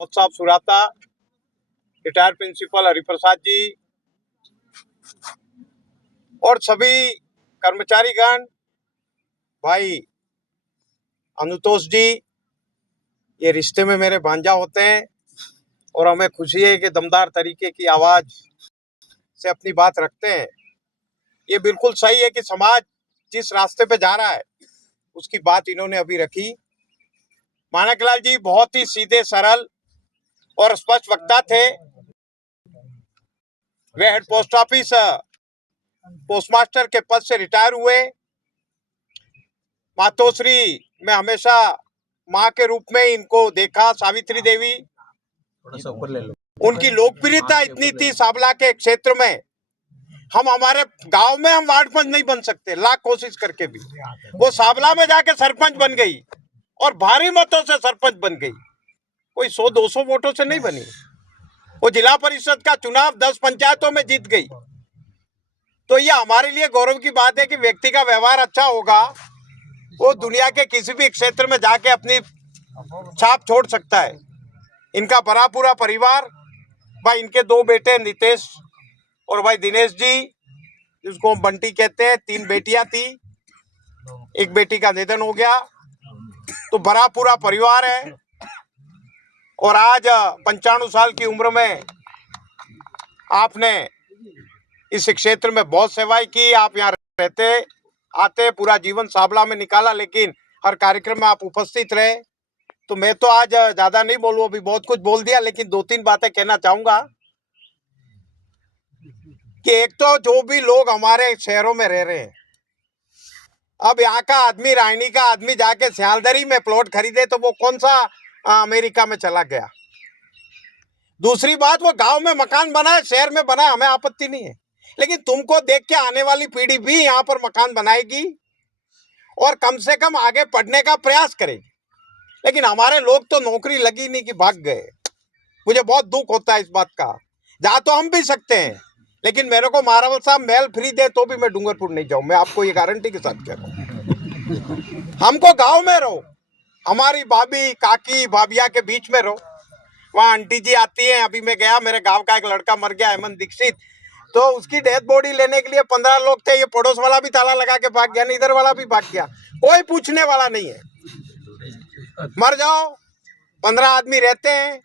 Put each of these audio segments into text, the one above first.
साहब सुराता, retire principal Hariprasad जी और सभी कर्मचारीगण, भाई अनुतोष जी, ये रिश्ते में मेरे भांजा होते हैं और हमें खुशी है कि दमदार तरीके की आवाज से अपनी बात रखते हैं। ये बिल्कुल सही है कि समाज जिस रास्ते पे जा रहा है उसकी बात इन्होंने अभी रखी। माणकलाल जी बहुत ही सीधे सरल और स्पष्ट वक्ता थे। वे हेड पोस्ट ऑफिस पोस्टमास्टर के पद से रिटायर हुए। मातोश्री में हमेशा माँ के रूप में इनको देखा। सावित्री देवी, उनकी लोकप्रियता इतनी थी साबला के क्षेत्र में, हम हमारे गांव में हम वार्ड पंच नहीं बन सकते, लाख कोशिश करके भी। वो साबला में जाके सरपंच बन गई और भारी मतों से सरपंच बन गई, कोई 100-200 वोटों से नहीं बनी। वो जिला परिषद का चुनाव 10 पंचायतों में जीत गई। तो ये हमारे लिए गौरव की बात है कि व्यक्ति का व्यवहार अच्छा होगा, वो दुनिया के किसी भी क्षेत्र में जाके अपनी छाप छोड़ सकता है। इनका बड़ा पूरा परिवार, भाई इनके 2 बेटे नितेश और भाई दिनेश जी, जिसको बंटी कहते हैं, 3 बेटियां थी, एक बेटी का निधन हो गया। तो बड़ा पूरा परिवार है और आज 95 साल की उम्र में आपने इस क्षेत्र में बहुत सेवाएं की। आप यहाँ रहते आते पूरा जीवन साबला में निकाला, लेकिन हर कार्यक्रम में आप उपस्थित रहे। तो मैं तो आज ज्यादा नहीं बोलूं, अभी बहुत कुछ बोल दिया, लेकिन 2-3 बातें कहना चाहूंगा कि एक तो जो भी लोग हमारे शहरों में रह रहे हैं, अब यहाँ का आदमी, रायनी का आदमी जाके सियालदरी में प्लॉट खरीदे तो वो कौन सा अमेरिका में चला गया। दूसरी बात, वो गांव में मकान बनाए, शहर में बनाए, हमें आपत्ति नहीं है, लेकिन तुमको देख के आने वाली पीढ़ी भी यहाँ पर मकान बनाएगी और कम से कम आगे पढ़ने का प्रयास करेगी। लेकिन हमारे लोग तो नौकरी लगी नहीं कि भाग गए। मुझे बहुत दुख होता है इस बात का। जा तो हम भी सकते हैं, लेकिन मेरे को मारावल साहब महल फ्री दे तो भी मैं डूंगरपुर नहीं जाऊं। मैं आपको ये गारंटी के साथ कह रहा हूं। हमको गांव में रहो, हमारी भाभी काकी भाभिया के बीच में रहो। वहाँ आंटी जी आती हैं। अभी मैं गया, मेरे गांव का एक लड़का मर गया, हेमंत दीक्षित, तो उसकी डेथ बॉडी लेने के लिए 15 लोग थे। ये पड़ोस वाला भी ताला लगा के भाग गया, इधर वाला भी भाग गया, कोई पूछने वाला नहीं है। मर जाओ, 15 आदमी रहते हैं,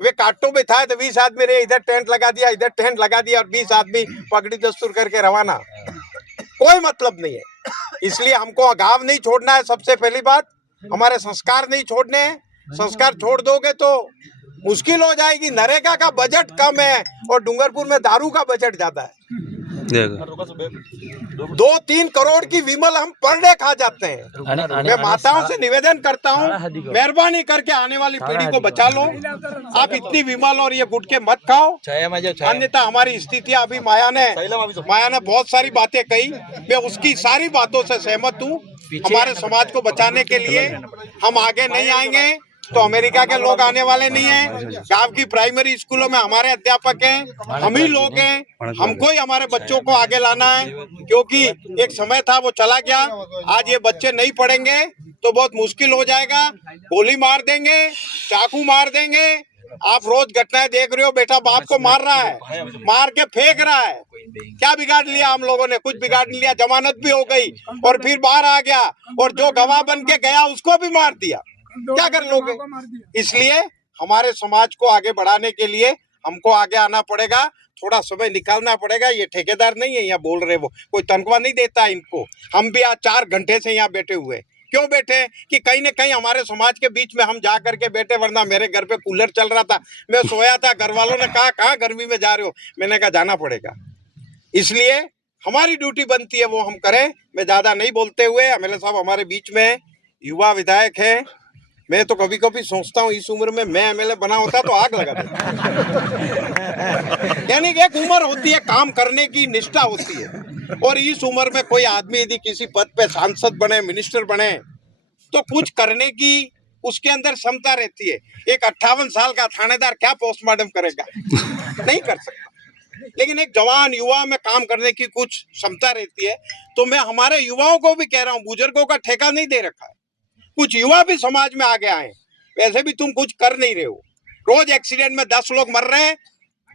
वे काटो में था तो 20 आदमी रहे, इधर टेंट लगा दिया, इधर टेंट लगा दिया और 20 आदमी पगड़ी दस्तूर करके रवाना। कोई मतलब नहीं है। इसलिए हमको गांव नहीं छोड़ना है। सबसे पहली बात, हमारे संस्कार नहीं छोड़ने हैं। संस्कार छोड़ दोगे तो मुश्किल हो जाएगी। नरेगा का बजट कम है और डूंगरपुर में दारू का बजट ज्यादा है। 2-3 करोड़ की विमल हम पर डे खा जाते हैं। मैं माताओं से निवेदन करता हूँ, मेहरबानी करके आने वाली पीढ़ी को बचा लो। आप इतनी विमल और ये गुटके मत खाओ, अन्यथा हमारी स्थितियां। अभी माया ने बहुत सारी बातें कही, मैं उसकी सारी बातों से सहमत हूँ। हमारे समाज को बचाने के लिए हम आगे नहीं आएंगे तो अमेरिका के लोग आने वाले नहीं हैं। गांव की प्राइमरी स्कूलों में हमारे अध्यापक हैं, हम ही लोग हैं। हमको ही हमारे बच्चों को आगे लाना है, क्योंकि एक समय था वो चला गया। आज ये बच्चे नहीं पढ़ेंगे तो बहुत मुश्किल हो जाएगा। गोली मार देंगे, चाकू मार देंगे। आप रोज घटनाएं देख रहे हो, बेटा बाप को मार रहा है, मार के फेंक रहा है। क्या बिगाड़ लिया हम लोगों ने? कुछ बिगाड़ लिया, जमानत भी हो गई और फिर बाहर आ गया, और जो गवाह बन के गया उसको भी मार दिया। क्या कर लोगे? इसलिए हमारे समाज को आगे बढ़ाने के लिए हमको आगे आना पड़ेगा, थोड़ा समय निकालना पड़ेगा। ये ठेकेदार नहीं है यहाँ बोल रहे, वो कोई तनख्वाह नहीं देता इनको। हम भी आज 4 घंटे से यहाँ बैठे हुए। क्यों बैठे? कि कहीं न कहीं हमारे समाज के बीच में हम जा करके बैठे, वरना मेरे घर पे कूलर चल रहा था, मैं सोया था, घर वालों ने कहा कहाँ गर्मी में जा रहे हो, मैंने कहा जाना पड़ेगा। इसलिए हमारी ड्यूटी बनती है वो हम करें। मैं ज्यादा नहीं बोलते हुए, एमएलए साहब हमारे बीच में युवा विधायक है। मैं तो कभी कभी सोचता हूँ इस उम्र में मैं एमएलए बना होता तो आग लगा देता। यानी कि एक उम्र होती है काम करने की, निष्ठा होती है, और इस उम्र में कोई आदमी यदि किसी पद पे सांसद बने, मिनिस्टर बने, तो कुछ करने की उसके अंदर क्षमता रहती है। एक 58 साल का थानेदार क्या पोस्टमार्टम करेगा? नहीं कर सकता। लेकिन एक जवान युवा में काम करने की कुछ क्षमता रहती है। तो मैं हमारे युवाओं को भी कह रहा हूँ, बुजुर्गों का ठेका नहीं दे रखा है, कुछ युवा भी समाज में आगे आए। वैसे भी तुम कुछ कर नहीं रहे हो, रोज एक्सीडेंट में 10 लोग मर रहे हैं,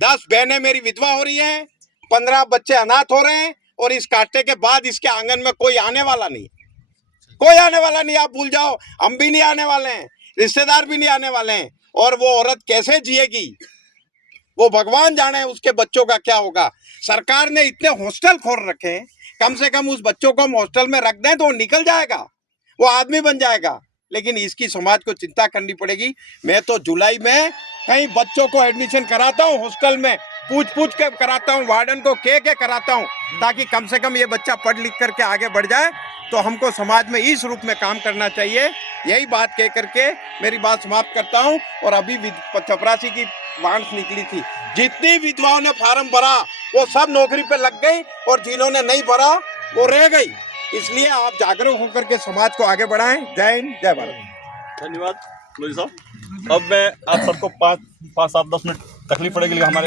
10 बहनें मेरी विधवा हो रही हैं, 15 बच्चे अनाथ हो रहे हैं, और इस काटे के बाद इसके आंगन में कोई आने वाला नहीं, कोई आने वाला नहीं। आप भूल जाओ, हम भी नहीं आने वाले हैं, रिश्तेदार भी नहीं आने वाले हैं, और वो औरत कैसे जिएगी वो भगवान जाने, उसके बच्चों का क्या होगा। सरकार ने इतने हॉस्टल खोल रखे हैं, कम से कम उस बच्चों को हम हॉस्टल में रख दें तो वो निकल जाएगा, वो आदमी बन जाएगा। लेकिन इसकी समाज को चिंता करनी पड़ेगी। मैं तो जुलाई में कई बच्चों को एडमिशन कराता हूँ हॉस्टल में, पूछ के कराता हूँ, वार्डन को के कराता हूँ, ताकि कम से कम ये बच्चा पढ़ लिख करके आगे बढ़ जाए। तो हमको समाज में इस रूप में काम करना चाहिए। यही बात कह करके मेरी बात समाप्त करता हूँ। और अभी चपरासी की वांस निकली थी, जितनी विधवाओं ने फार्म भरा वो सब नौकरी पे लग गई, और जिन्होंने नहीं भरा वो रह गई। इसलिए आप जागरूक होकर के समाज को आगे बढ़ाएं। जय हिंद, जय भारत। धन्यवाद मोदी साहब। अब मैं आप सबको 5-7-10 मिनट तकलीफ पड़ेगी हमारे